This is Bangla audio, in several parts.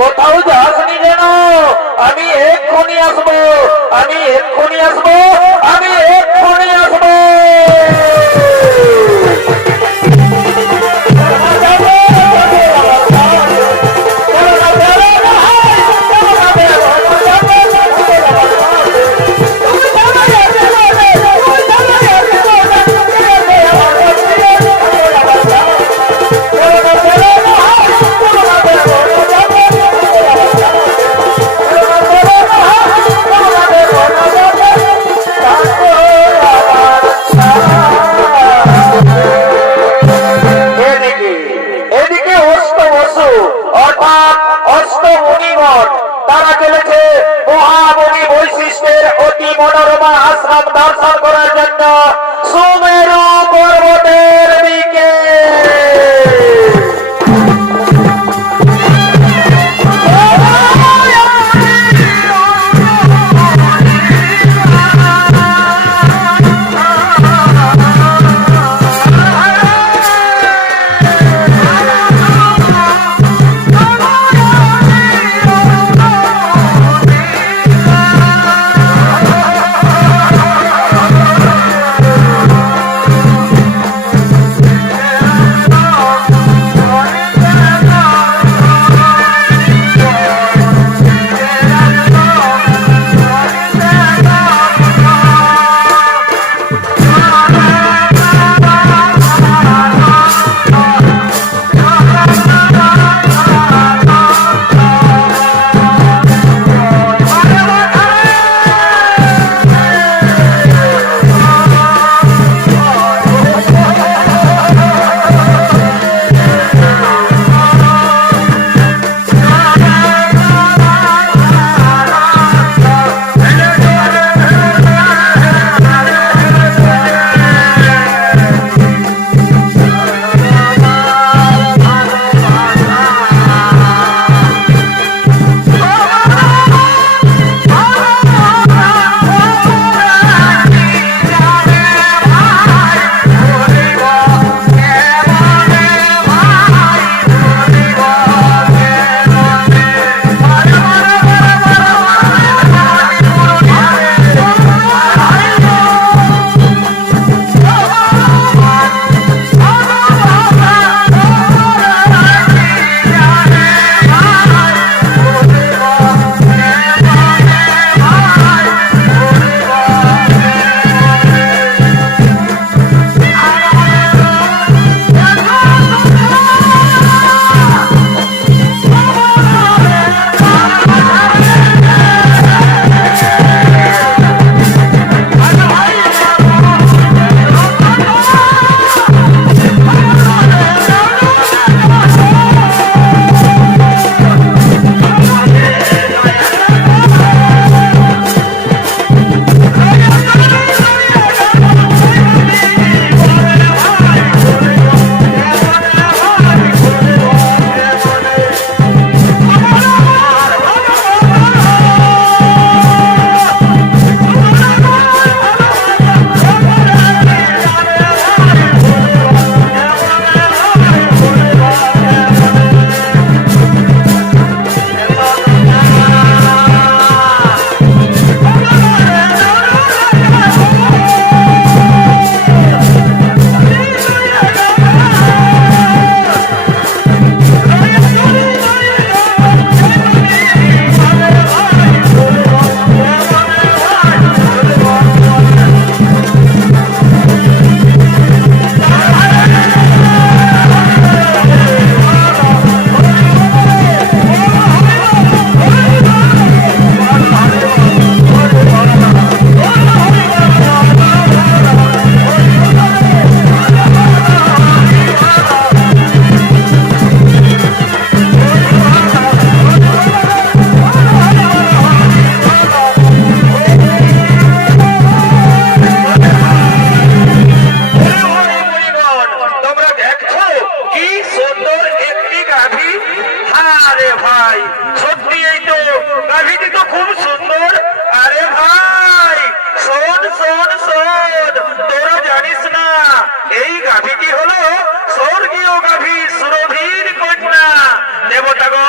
কোথাও যাসনি যেন, আমি এক্ষুনি আসবো, আমি এক্ষুনি আসবো, আমি এক্ষুনি আসবো। তারা চলেছে মহামণি বৈশিষ্ট্যের অতি মনোরমা আশ্রম দর্শন করার জন্য সুমেরু পর্বতের দিকে। এই গাভীটি হলো স্বর্গীয় গাভী সুরভীর কন্যা। দেবতাগণ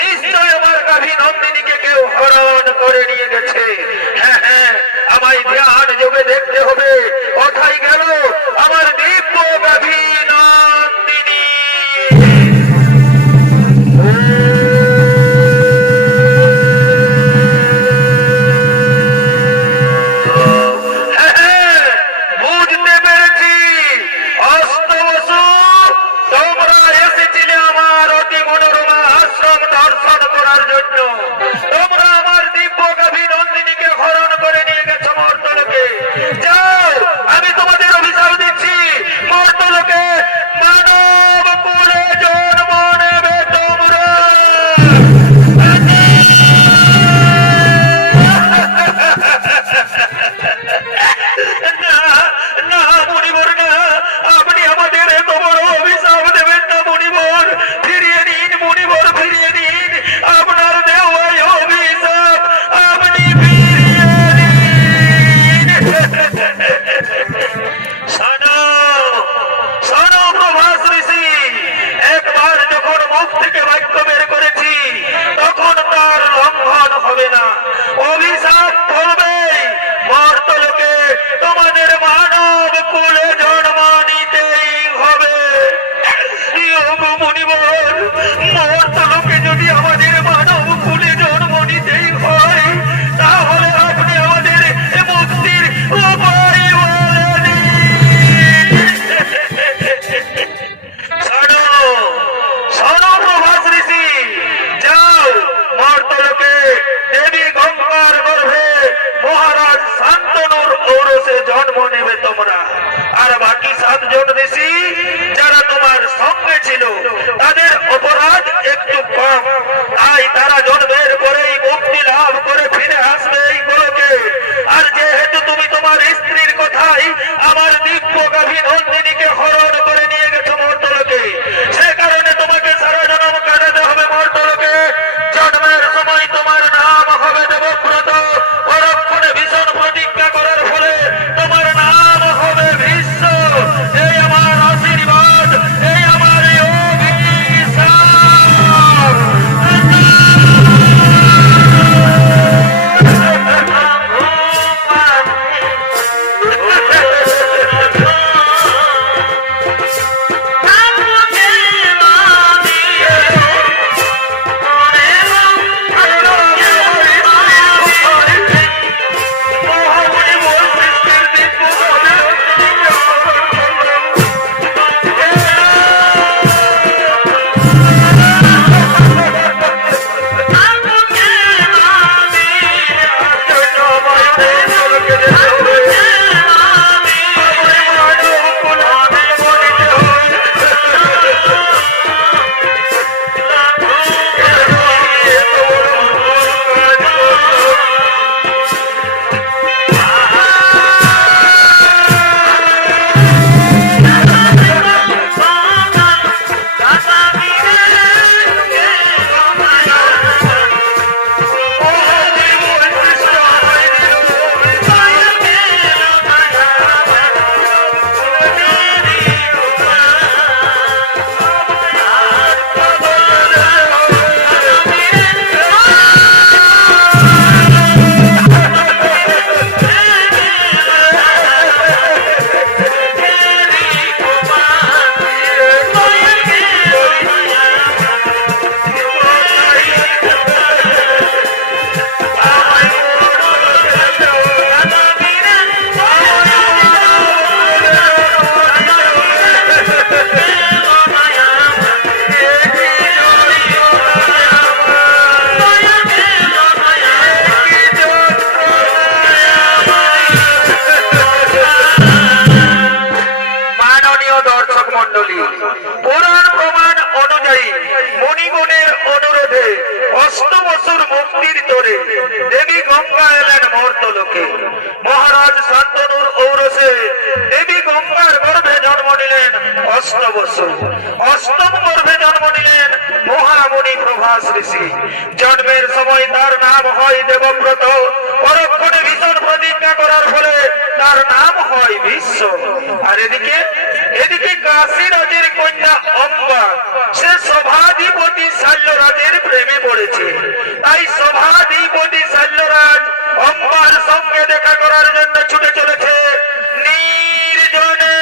নিশ্চয় আমার গাভী নন্দিনীকে কেউ হরণ করে নিয়ে গেছে। হ্যাঁ হ্যাঁ, আমায় ধ্যান যোগে দেখতে হবে কোথায় গেল আমার দিব্য গাভী নন্দিনী। বুঝতে পেরেছি, অষ্টবসু তোমরা এসেছিলে আমার অতি মনোরমা আশ্রম দর্শন করার জন্য। তোমরা আমার দিব্য গাভী নন্দিনীকে হরণ করে নিয়ে গেছো মর্তলোকে। যাও, আমি তোমাদের অভিশাপ দিচ্ছি, মর্তলোকে মানব কুলে জন্ম নেবে তোমরা। না মুনিবর, না, আপনি আমাদের এত বড় অভিশাপ দেবেন না মুনিবর। ফিরিয়ে নিন মুনিবর, ফিরিয়ে নিন আপনার দেওয়া অভিশাপ, আপনি ফিরিয়ে নিন। শোনো শোনো প্রভাস ঋষি, একবার যখন মুখ থেকে বাক্য বের করেছি তখন তার লঙ্ঘন হবে না, অভিশাপ ফলবে। মর্তলোকে তোমাদের মানব কুলে জন্ম নিতেই হবে। মুনিবর, মর্তলোকে যদি আমাদের মানব কুলে জন্ম নিতেই হয় তাহলে আপনি আমাদের মুক্তির উপায় বলে দিন। শোনো শোনো প্রভাস ঋষি, যাও মর্তলোকে দেবী গঙ্গার গর্ভে মহারাজ শান্তনুর ঔরসে জন্ম নেবে তোমরা। আর বাকি 7 জন ঋষি যারা তোমার সঙ্গে ছিল তাদের অপরাধ একটু কম, তাই তারা জন্মের পরেই মুক্তি লাভ করে ফিরে আসবে এই গোলকে। আর যেহেতু তুমি তোমার স্ত্রীর কথাই আমার দিব্য গাভী নন্দিনীকে হরণ করে নিয়ে গেছো মর্তলোকে, সে কারণে তোমাকে সারা জন্ম কাটাতে হবে মর্তলোকে। জন্মের সময় তোমার নাম হবে দেবব্রত, পরক্ষণে ভীষণ প্রতিজ্ঞা করার ফলে তোমার নাম হবে ভীষ্ম। এই আমার আশীর্বাদ, এই আমার অভিশাপ। মর্তলোকে। মহারাজ শান্তনুর ঔরসে দেবী গঙ্গার গর্ভে জন্ম নিলেন। অষ্টবসু। অষ্টম গর্ভে জন্ম নিলেন মহামুনি প্রভাস ঋষি। জন্মের সময় তার নাম হয় দেবব্রত। পরক্ষণে ভীষণ প্রতিজ্ঞা করার ফলে তার নাম হয় বিশ্ব। আর এদিকে এদিকে কাশী রাজের কন্যা অম্বা, সে সভাধিপতি শাল্যরাজের প্রেমে পড়েছে। তাই সভাধিপতি শাল্যরাজ অম্বার সঙ্গে দেখা করার জন্য ছুটে চলেছে নির্জনে।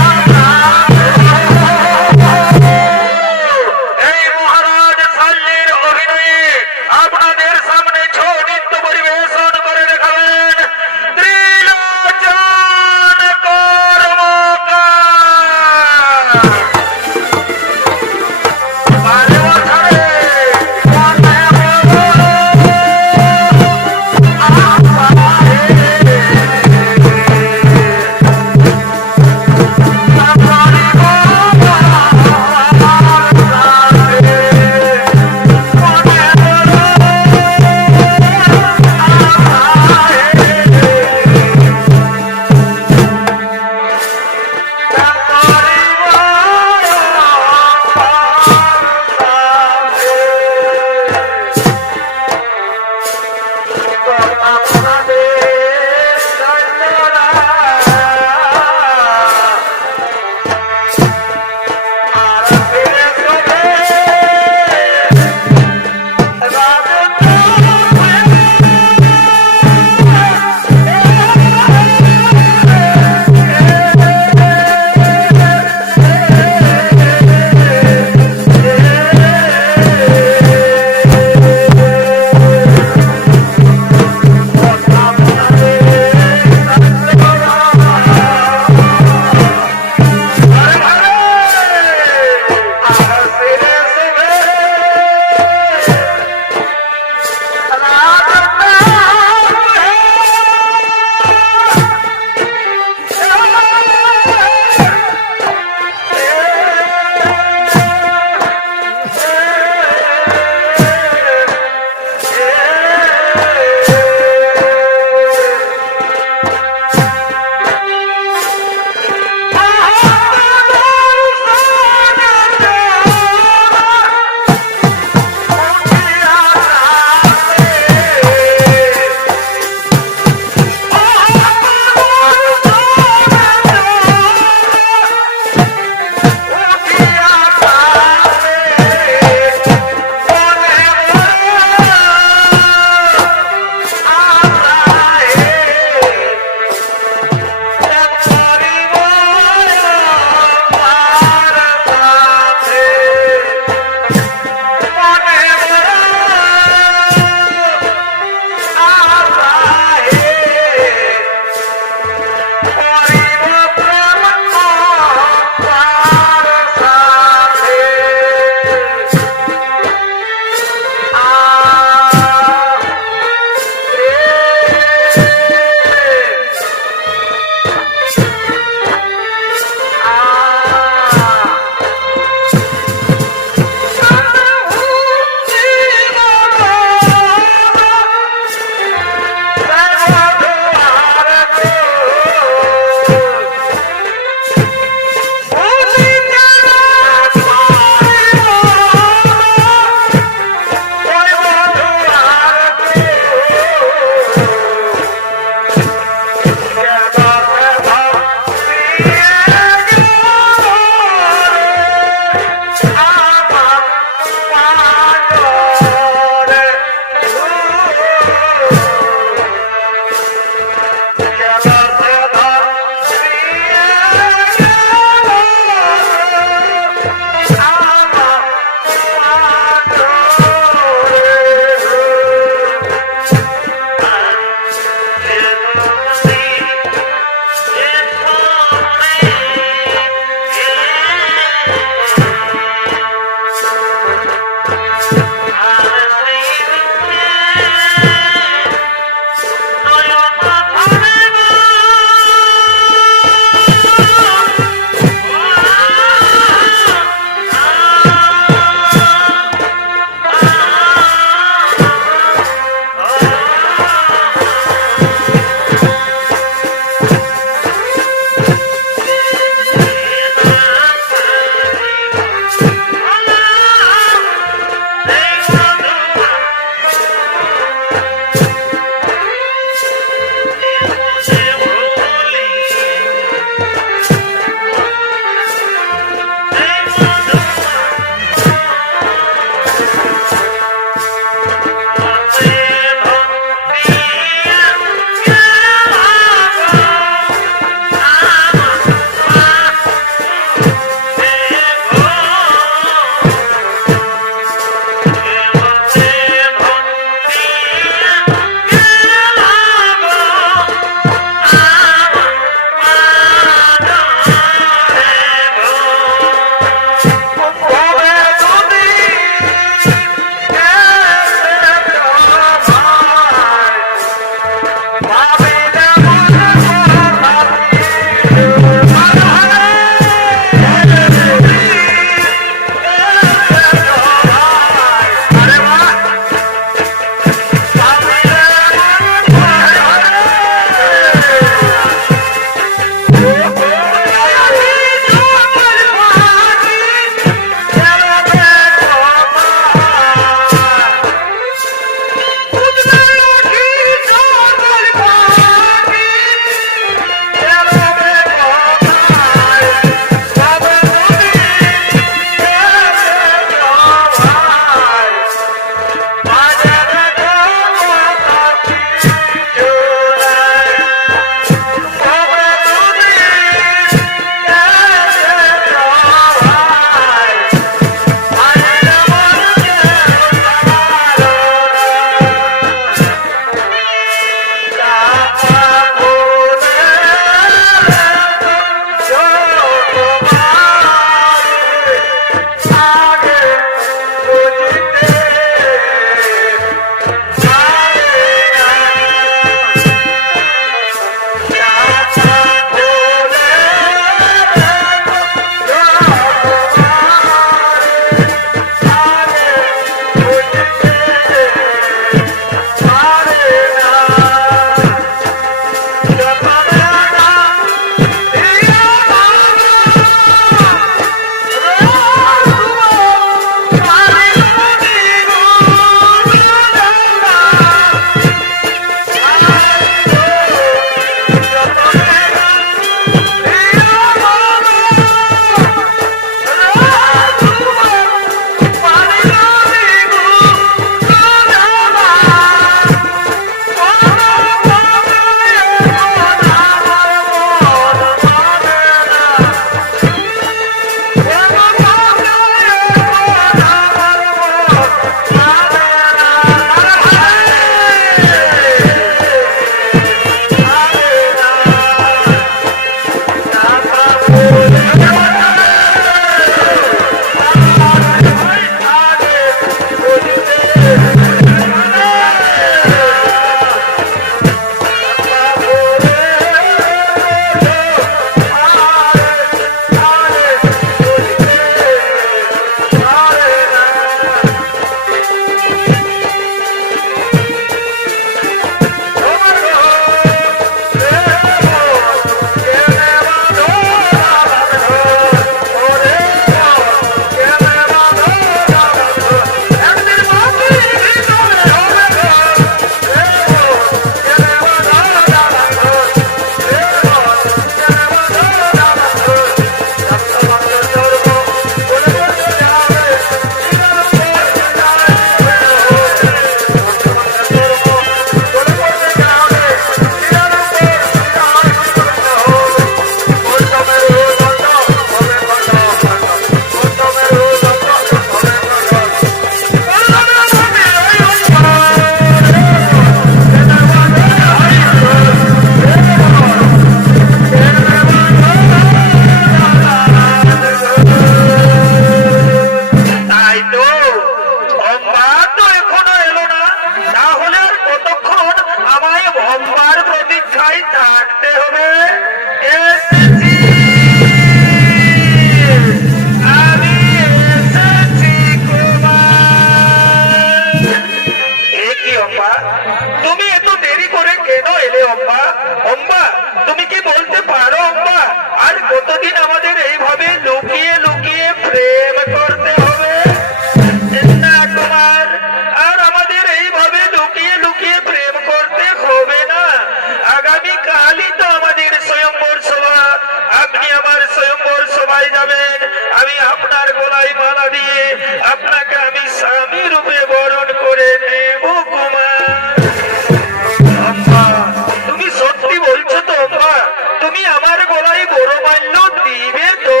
অমান্য দিবে তো?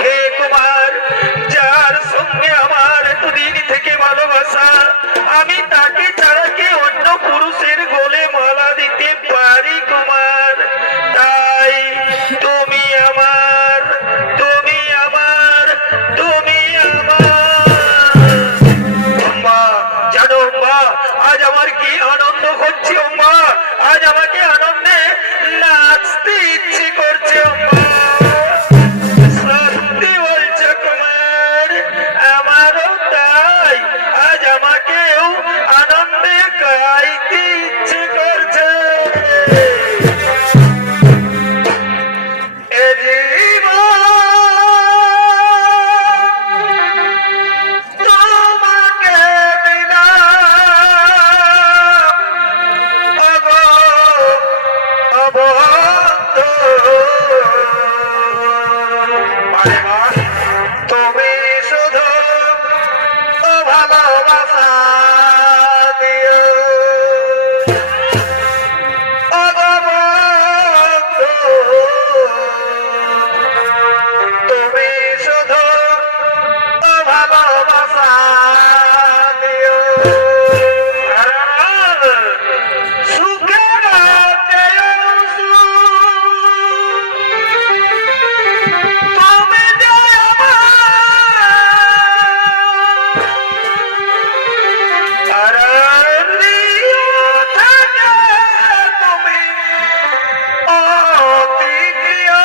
হে কুমার, যার সঙ্গে আমার এতদিন থেকে ভালোবাসা, আমি তাকে ছাড়া কি অন্য পুরুষের গলে মালা দিতে পারি কুমার? তাই তুমি আমার, তুমি আমার, তুমি আমার। অম্মা, জানো অম্মা, আজ আমার কি আনন্দ হচ্ছে অম্মা, আজ আমাকে আনন্দে নাচতে ইচ্ছে করছে অম্মা। সত্যি বলছো কুমার, আমারও তাই, আজ আমাকেও আনন্দে গাইতে ইচ্ছে করছে। এ জীবন তোমাকে দিলাম, ওগো অবন্ধু। আরে মা, তুমি শুধু ভালোবাসা দিও, ওগো বন্ধু। তুমি শুধু ভালোবাসা দিও। সুখে রাতে তুমি যে আমার, আর নিও থাকে তুমি অতি প্রিয়।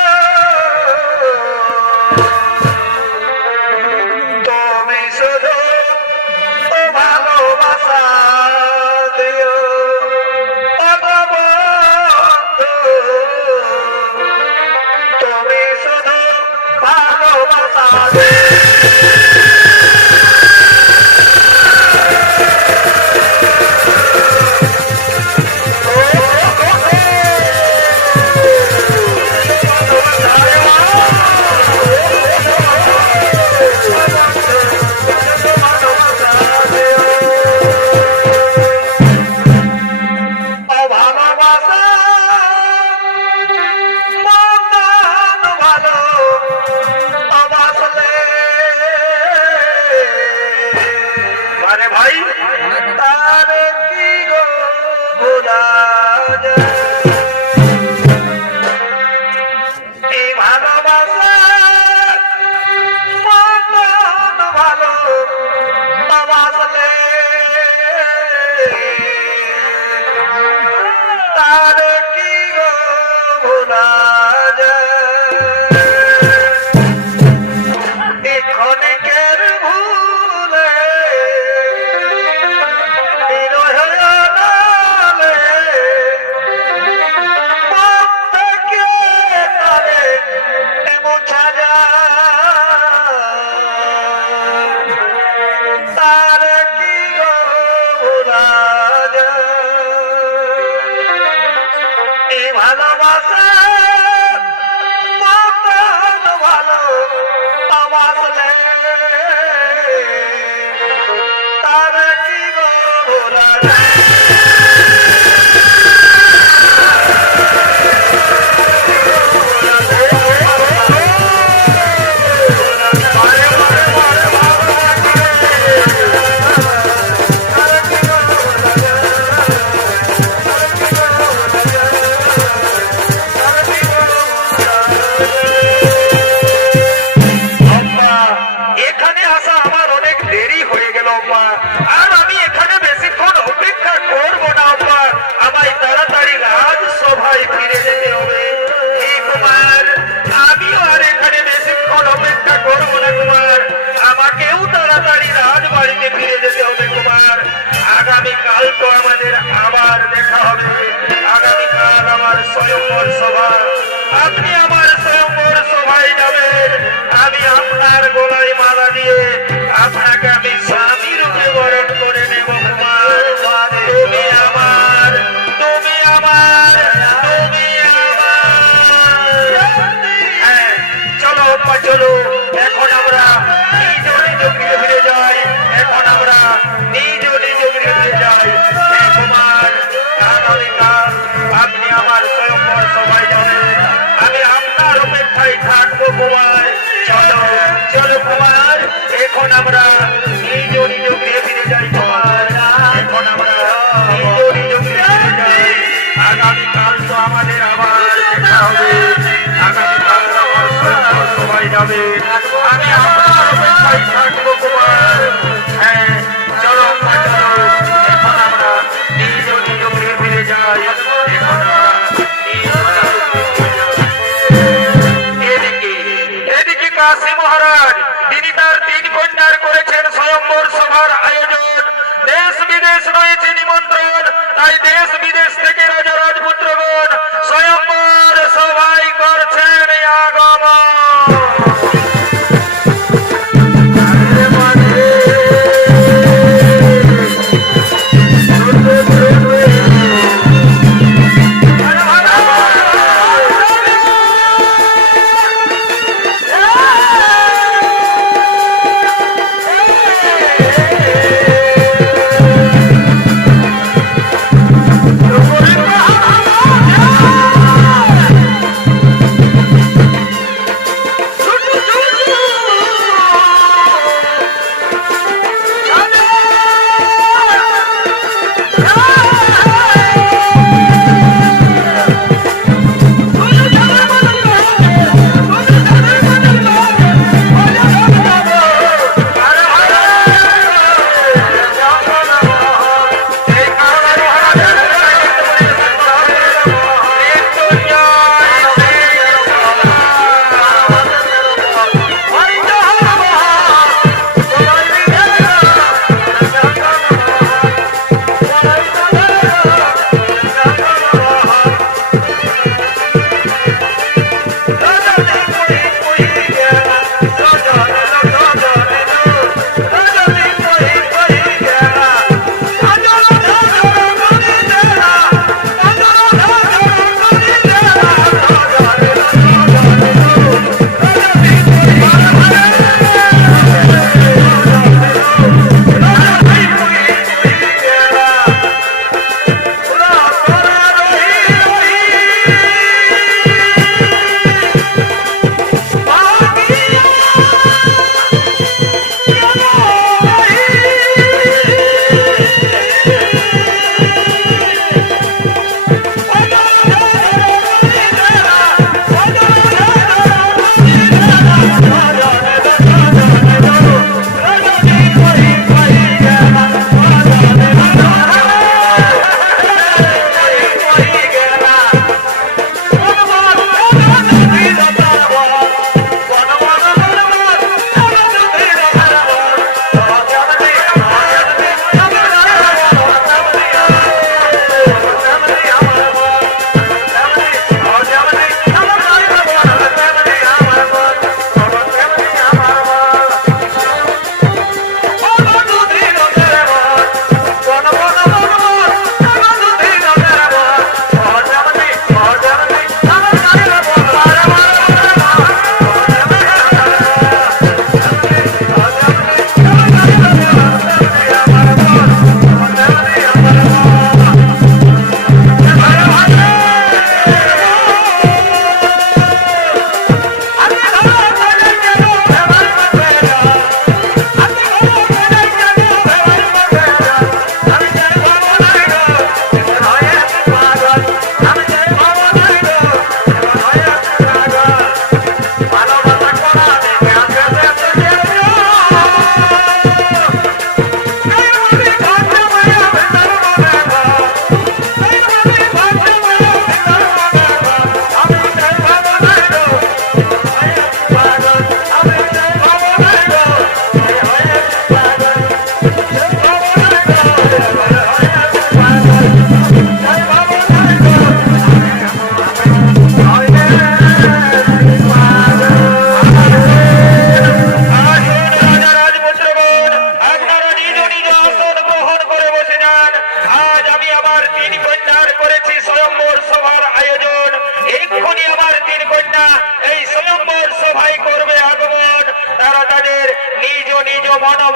তুমি শুধু ভালোবাসা দিও, ওগো বন্ধু। তুমি শুধু ভালোবাসা দিও। ভালোবাসা মন ভালো বাসলে, আরে ভাই, তার কি গো ভোলা যায়? এই ভালোবাসা মন ভালো বাসলে, তার কি গো ভোলা যায়? ক্ষণিকের ভুলে বিরহে মন থেকে তবে মোছা যায়, তার কি গো ভোলা যায়? এই ভালোবাসা মন ভালো বাসলে, তার কি গো ভোলা যায়? এখানে আসা আমার অনেক দেরি হয়ে গেল মা, আর আমি এখানে বেশিক্ষণ অপেক্ষা করব না মা, আমায় তাড়াতাড়ি রাজসভায় ফিরে যেতে হবে। হে কুমার, আমিও আর এখানে বেশিক্ষণ অপেক্ষা করব না কুমার, আমাকেও তাড়াতাড়ি রাজবাড়িতে ফিরে যেতে হবে কুমার। আগামীকাল তো আমাদের আবার দেখা হবে, আগামীকাল আমার স্বয়ংবর সভা, আপনি আমার স্বয়ংবর সভায় যাবেন, আমি আপনার গলায় মালা দিয়ে আপনাকে আমি স্বামী রূপে বরণ করে নেব কুমার। তুমি আমার, তুমি আমার, তুমি আমার। হ্যাঁ, চলো চলো, এখন আমরা নিজ নিজ গৃহে ফিরে যাই, এখন আমরা নিজ নিজ গৃহে ফিরে যাই। হে কুমার, আগামীকাল আপনি আমার স্বয়ংবর সভায় যাবেন, আমি আপনার অপেক্ষায় হবে। আমি আপনার অপেক্ষায় থাকবো কুমার। হ্যাঁ, চলো মা, চলো। এখন আমরা নিজ নিজ গৃহে ফিরে যাই। এখন আমরা এদিকে কাশী মহারাজ তিনি তার 3 কন্যার করেছেন স্বয়ম্বর সভার আয়োজন। দেশ বিদেশ রয়েছে নিমন্ত্রণ, তাই দেশ বিদেশ থেকে রাজা রাজপুত্রগণ স্বয়ম্বর সভায় করছেন আগমন।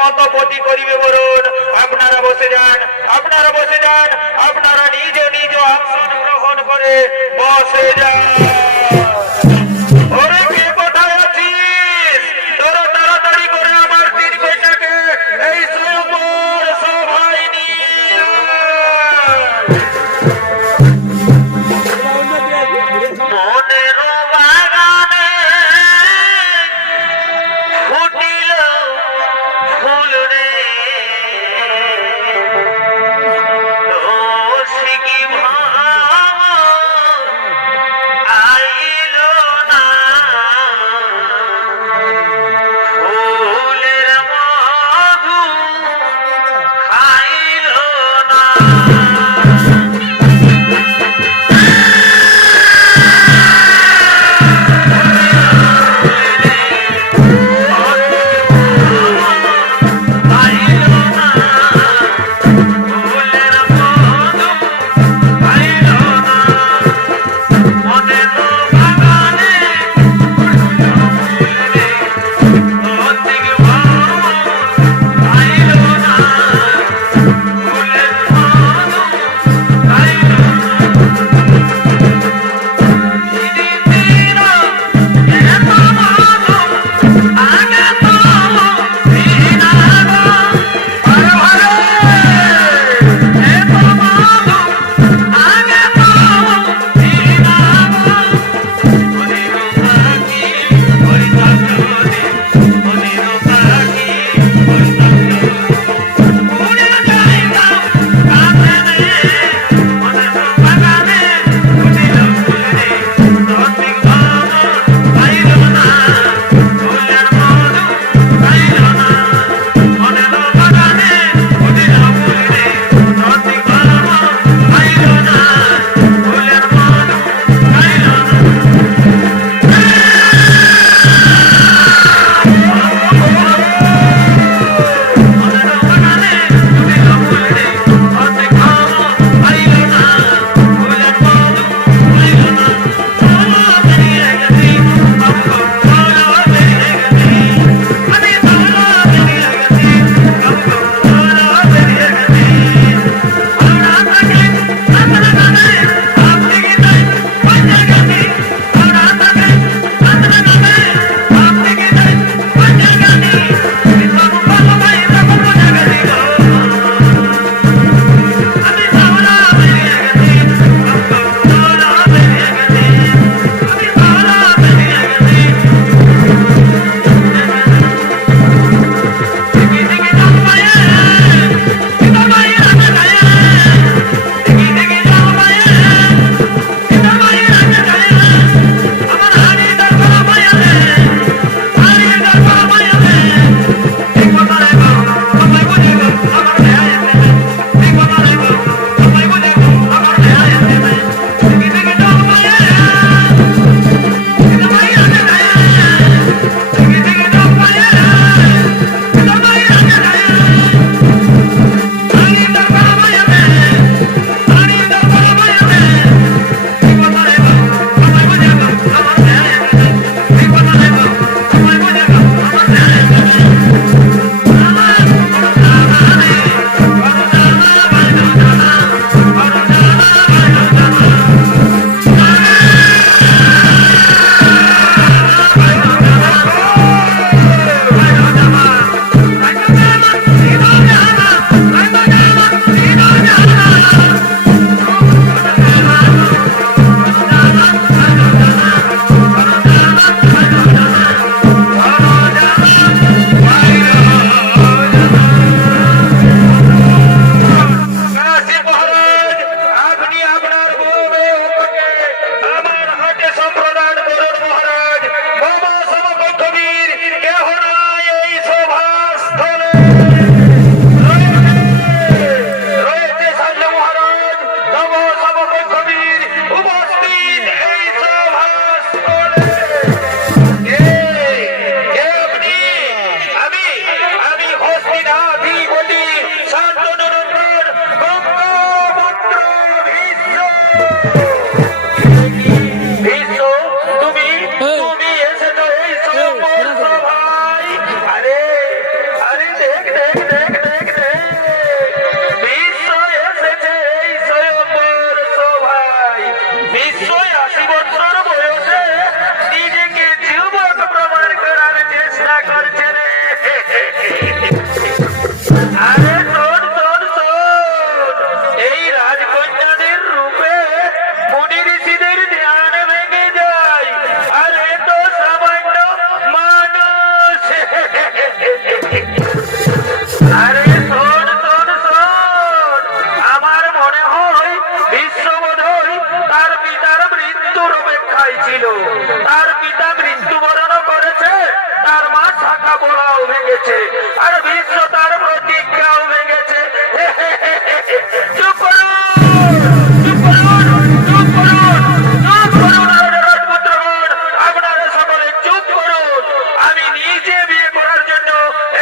মতো প্রতি করিবে বলুন। আপনারা বসে যান, আপনারা বসে যান, আপনারা নিজ নিজ আসন গ্রহণ করে বসে যান। ওরে কে কোথায় আছিস? তোরা তাড়াতাড়ি করে আমার 3 কন্যাকে এই স্বয়ম্বর সভায় নিয়ে মনের বাগানে তার পিতা মৃত্যুবরণ করেছে, তার মা শাখা বলাও ভেঙেছে, আর বিশ্ব তার প্রতিজ্ঞাও ভেঙেছে। চুপ করুন, চুপ করুন, চুপ করুন, চুপ করুন রাজপুত্রগণ, আপনারা সকলে চুপ করুন। আমি নিজে বিয়ে করার জন্য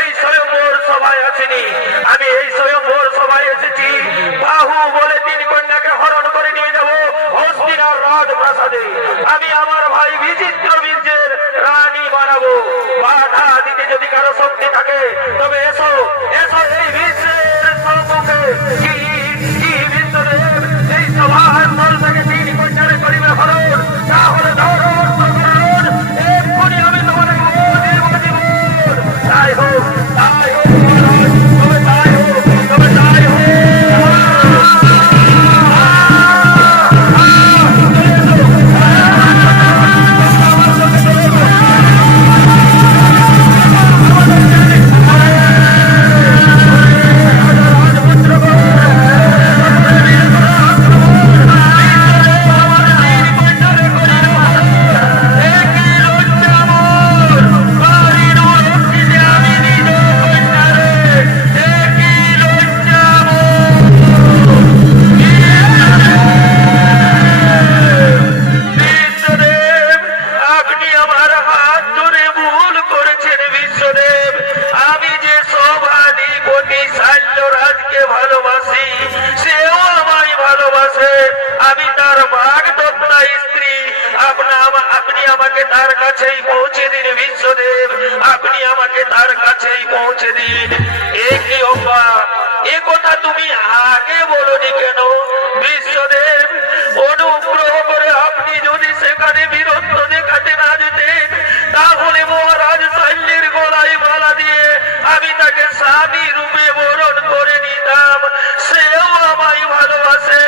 এই স্বয়ম্বর সভায় আসিনি, আমি এই স্বয়ম্বর সভায় এসেছি বাহু বলে 3 কন্যাকে হরণ করে নিয়ে যাব হস্তিনার রাজপ্রাসাদে। আমি আমার ভাই বিচিত্র বীর্যের রানী বানাবো। বাধা দিতে যদি কারো শক্তি থাকে তবে এসো, এসো এই বিশ্বের সম্মুখে। কি কি বিশ্বদেব এই সভার দল থেকে 3 কন্যারে করিবে হরণ, তাহলে ধরুন ধরুন, এক্ষুনি আমি তোমাদেরকে দিব জীবন। তাই হোক, তাই হোক মহারাজ, তবে তাই হোক, তবে তাই হোক। আমি তার বাঘ দত্তা স্ত্রী, আপনি আমাকে তার কাছেই পৌঁছে দিন বিশ্বদেব, আপনি আমাকে তার কাছেই পৌঁছে দিন। এ কি অব্বা, এ কথা তুমি আগে বলনি কেন বিশ্বদেব? অনুগ্রহ করে আপনি যদি সেখানে বীরত্ব দেখাতে না যেতেন, তাহলে মহারাজ শৈলীর গলায় মালা দিয়ে আমি তাকে স্বামী রূপে বরণ করে নিতাম। সেও আমায় ভালোবাসে,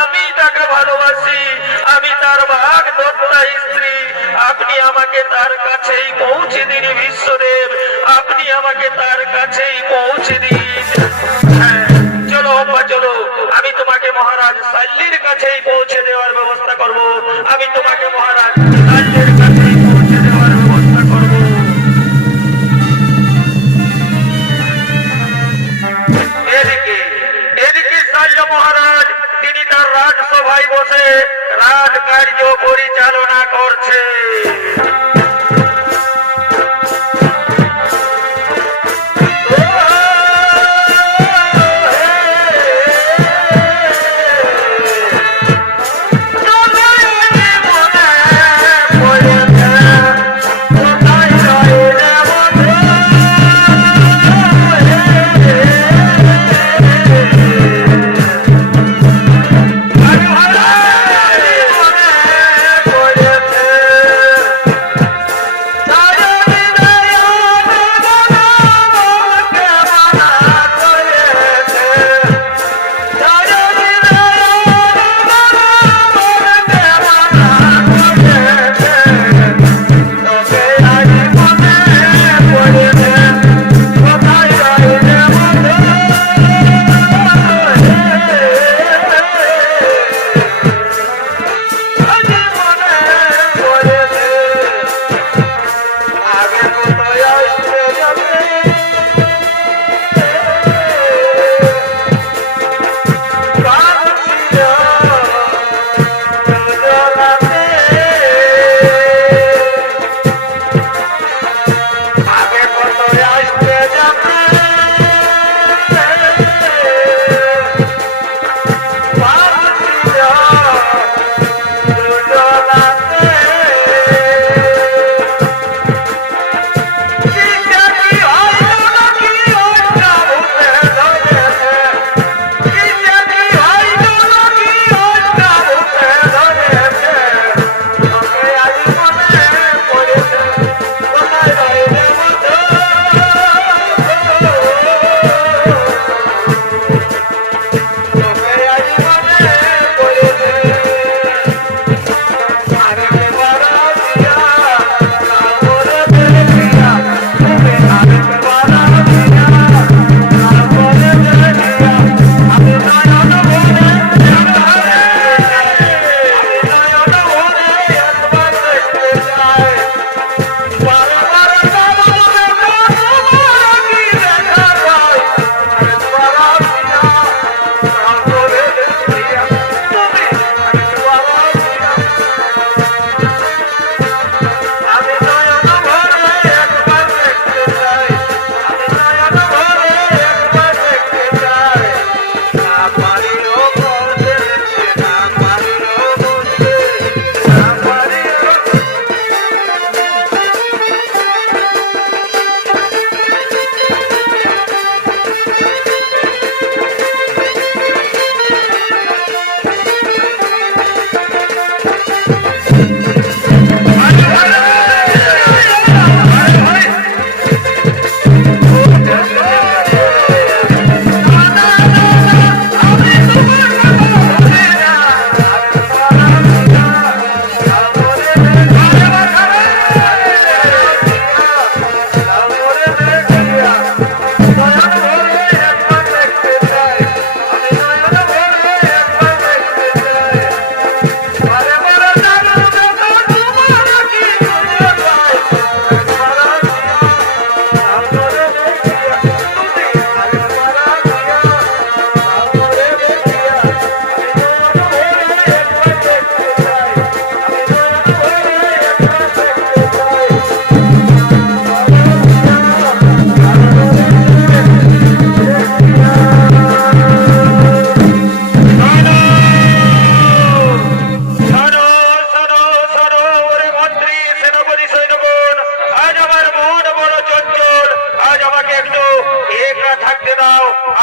আমি তাকে ভালোবাসি, আমি তার বাঘ দত্তা স্ত্রী। আপনি আমাকে তার কাছেই পৌঁছে দিন বিশ্বদেব, আপনি আমাকে তার কাছেই পৌঁছে দিন। হ্যাঁ, চলো অম্বা চলো, আমি তোমাকে মহারাজ শৈলীর কাছেই পৌঁছে দেওয়ার ব্যবস্থা করব, আমি তোমাকে মহারাজ শৈলীর কাছেই পৌঁছে দেওয়ার ব্যবস্থা করব। এদিকে এদিকে শৈল মহারাজ তিনি তার রাজসভায় বসে রাজকার্য পরিচালনা করছে। মনে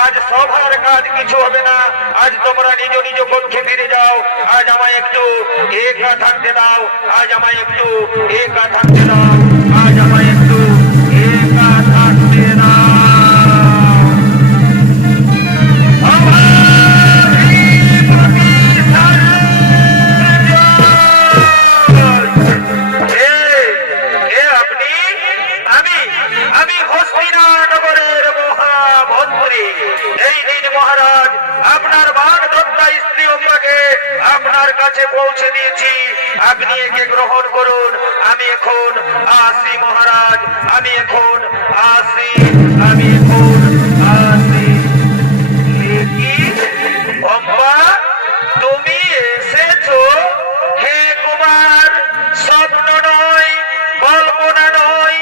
আজ সভার কাজ কিছু হবে না, আজ তোমরা নিজ নিজ কক্ষে ফিরে যাও। আজ আমায় একটু একা থাকতে দাও, আজ আমায় একটু একা থাকতে দাও, আজ আমায় একটু একা থাকতে দাও। আমি হস্তিনানগরের মহামন্ত্রী। এই দিন মহারাজ আপনার বাগদত্তা স্ত্রী অম্বাকে আপনার কাছে পৌঁছে দিয়েছি, আপনি একে গ্রহণ করুন। আমি এখন আসি মহারাজ, আমি এখন আসি, আমি এখন আসি। কি অম্বা, তুমি এসেছো? হে কুমার, স্বপ্ন নয়, কল্পনা নয়,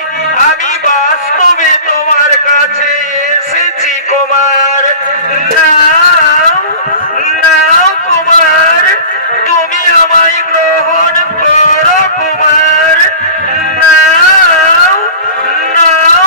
আমি বাস্তবে তোমার কাছে এসেছি কুমার। নাও নাও কুমার, তুমি আমায় গ্রহণ করো কুমার। নাও নাও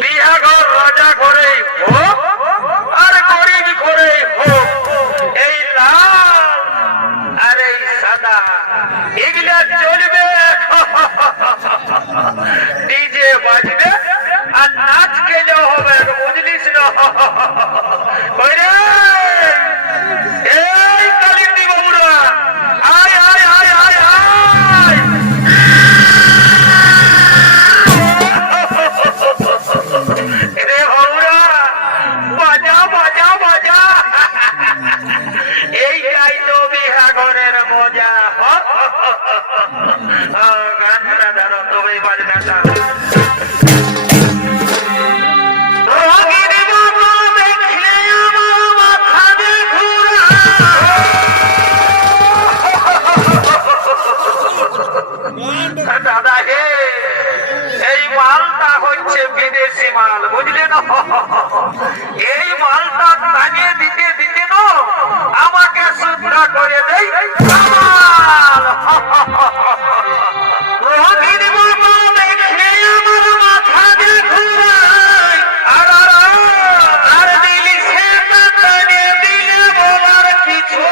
বিহাঘর রাজা করে হোক আর গরিব করে হোক, এই লাল আর এই সাদা এগুলা চলবে। ডিজে বাজবে আর নাচ গেলেও হবে, বুঝলিস না? এই কালিন্দী বাবুরা, আয় আয় আয় আয় আয়, রে বাবুরা, বাজা বাজা বাজা, এইটাই তো বিহা ঘরের মজা। গানটা ধরো, তুমি বাজনাটা দাদা হে, এই মালটা হচ্ছে বিদেশি মাল, বুঝলে না? এই মালটা টানিয়ে দিতে দিতে না আমাকে শুদ্ধা করে দেয় কামাল। আর দিলি সে টানিয়ে দিলে বলার কিছু।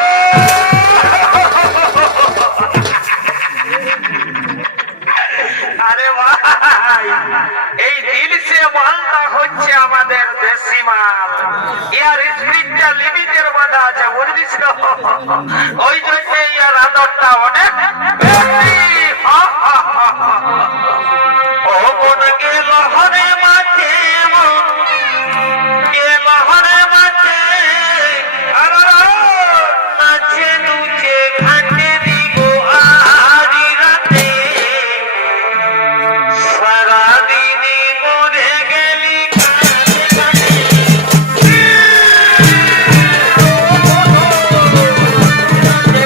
আরে ভাই, এই দিল সে মালটা হচ্ছে আমাদের দেশি মাল, ইয়ার স্পিডটা লিমিটের মধ্যে আছে, বুঝলিস না? ওই জন্য ইয়ার আদরটা অনেক বেশি। ও মন গেল হরে মাঠে, মন গেল হরে মাঠে, আর নাচে নুচে ঘাটে দিব আরি রাতে, সারাদিনে মরে গেলি কাটে কাটে।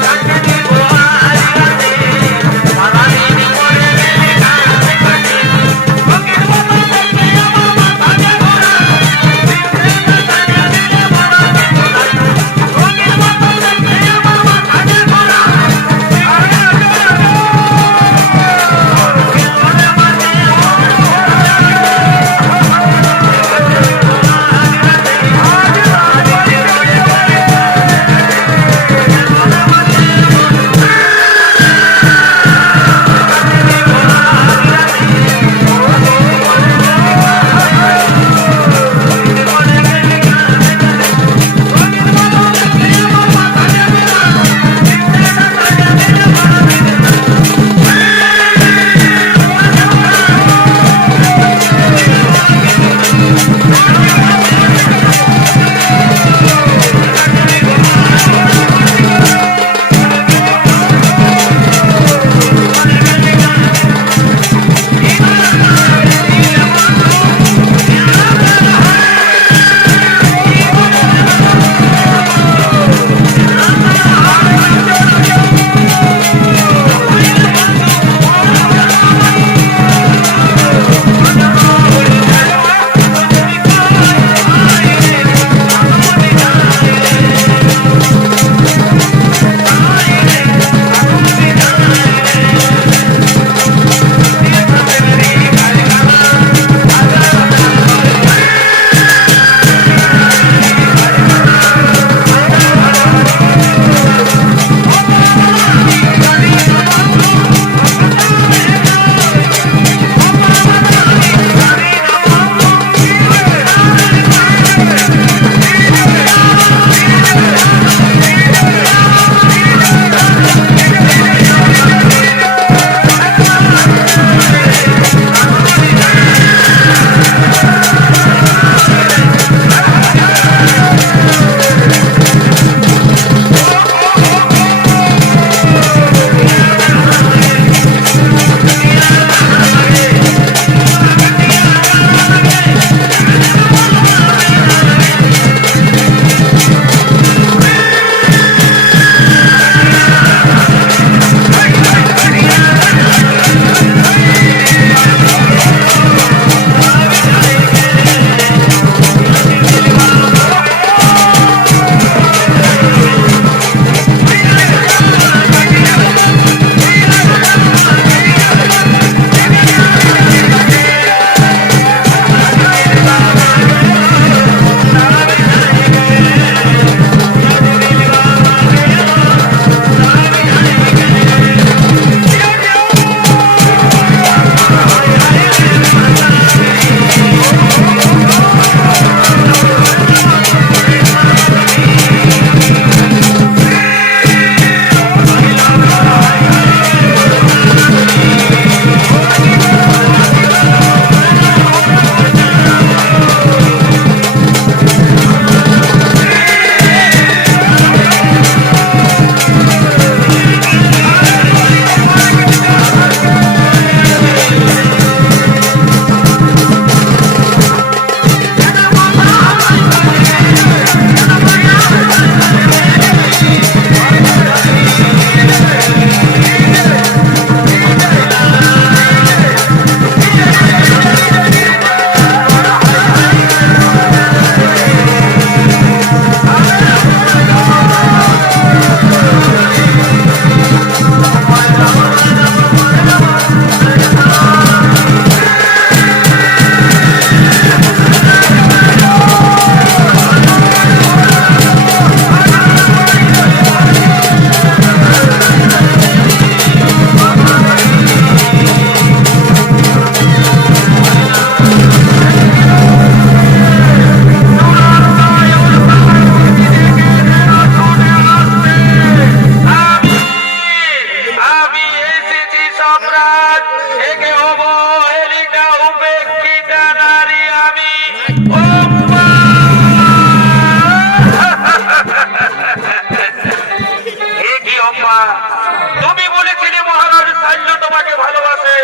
তুমি বলেছিলে মহারাজ শাল্য তোমাকে ভালোবাসে,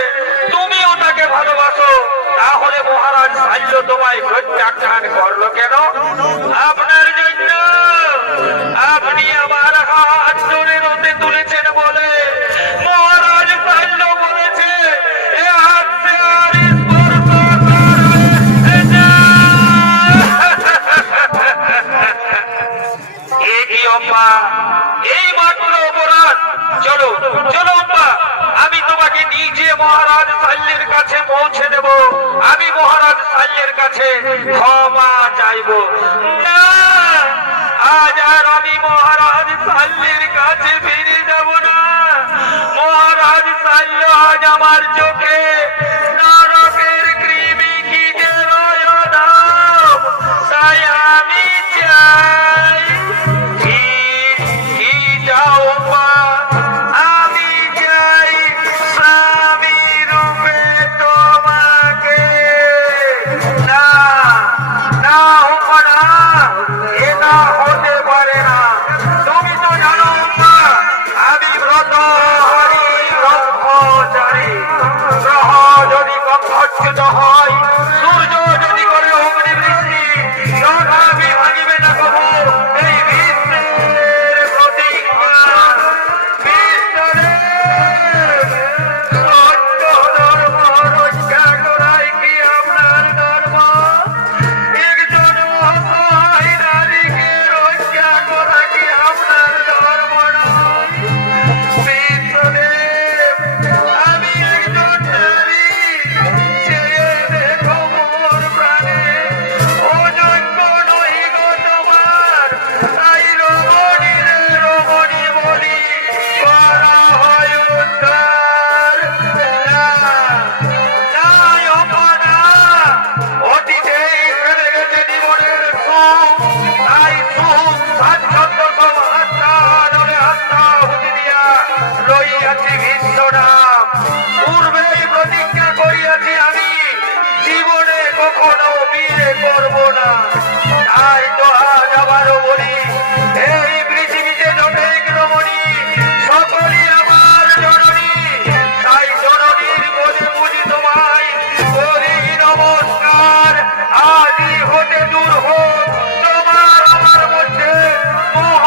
তুমিও তাকে ভালোবাসো, তাহলে মহারাজ শাল্য তোমায় প্রত্যাখ্যান করলো কেন? আপনার জন্য। আপনি আমার হাত ধরে রথে তুলেছেন বলে মহারাজ শাল্য বলেছে এ হাত সে আর স্পর্শ করবে না। এ কি অম্মা, এই মাত্র অপরাধ। চলো চলো অম্মা, আমি তোমাকে নিজে মহারাজ শাল্যের কাছে পৌঁছে দেব, আমি মহারাজ শাল্যের কাছে ক্ষমা চাইব। না, আজ আর আমি মহারাজ শাল্যের কাছে ফিরে যাব না। মহারাজ শাল্য আজ আমার চোখে নরকের কৃমি কীটের নাম, তাই আমি চাই কি যাও মা, আমি চাই স্বামী রূপে তোমাকে। না না উম্মা, না, এটা হতে পারে না। তুমি তো জানো উম্মা, আমি ব্রতহারী ব্রহ্মচারী। গ্রহ যদি কক্ষচ্যুত হয়, সূর্য যদি করে অগ্নিবৃষ্টি, তথাপি ভাঙিবে না কবু এই বিশ্বের প্রতিজ্ঞা। বিশ্বের সত্য ধর্ম রক্ষা করাই কি আপনার ধর্ম? একজন অসহায় নারীকে রক্ষা করা কি আপনার ধর্ম নয়? বিশ্বদেব, আমি একজন নারী, চেয়ে দেখো মোর প্রাণে অযোগ্য নহি গো তোমার, তাই রমণী রে রমণী বলি করা হয় উদ্ধার। না, না অম্মা, না, অতীতেই ফেলে গেছে জীবনের সুখ, তাই সুখ স্বাচ্ছন্দ্য সব হাতটা ধরে হাতটা হুতি দিয়া রইয়াছি ভিন্ন নাম। পূর্বেই প্রতিজ্ঞা করিয়াছি আমি জীবনে কখনো বিয়ে করব না, তাই তো আজ আবারও বলি এই পৃথিবীতে যতেক রমণী সকলই আমার জননী, তাই জননীর বলে বুঝি তোমায় করি নমস্কার। আদি হতে দূর হোক তোমার আমার মধ্যে মোহ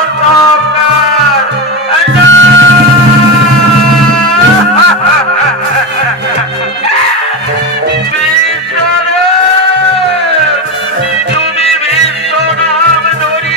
অন্ধকার। বিশ্বদেব, তুমি বিশ্ব নাম ধরি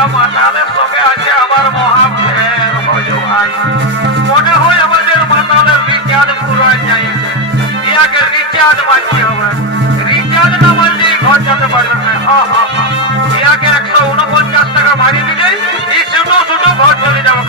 শালা মাতালের সঙ্গে আছে আমার মহাফের হয়ে ভাই। মনে হয় আমাদের মাতালের রিচার্জ পুরাই যাইছে। ইয়াকে রিচার্জ মানতে হবে, রিচার্জ না মানলে ঘর যেতে পারবে না। ইয়াকে 149 টাকা মারি দিলে এই ছোট ছোট ঘর চলে যাবে।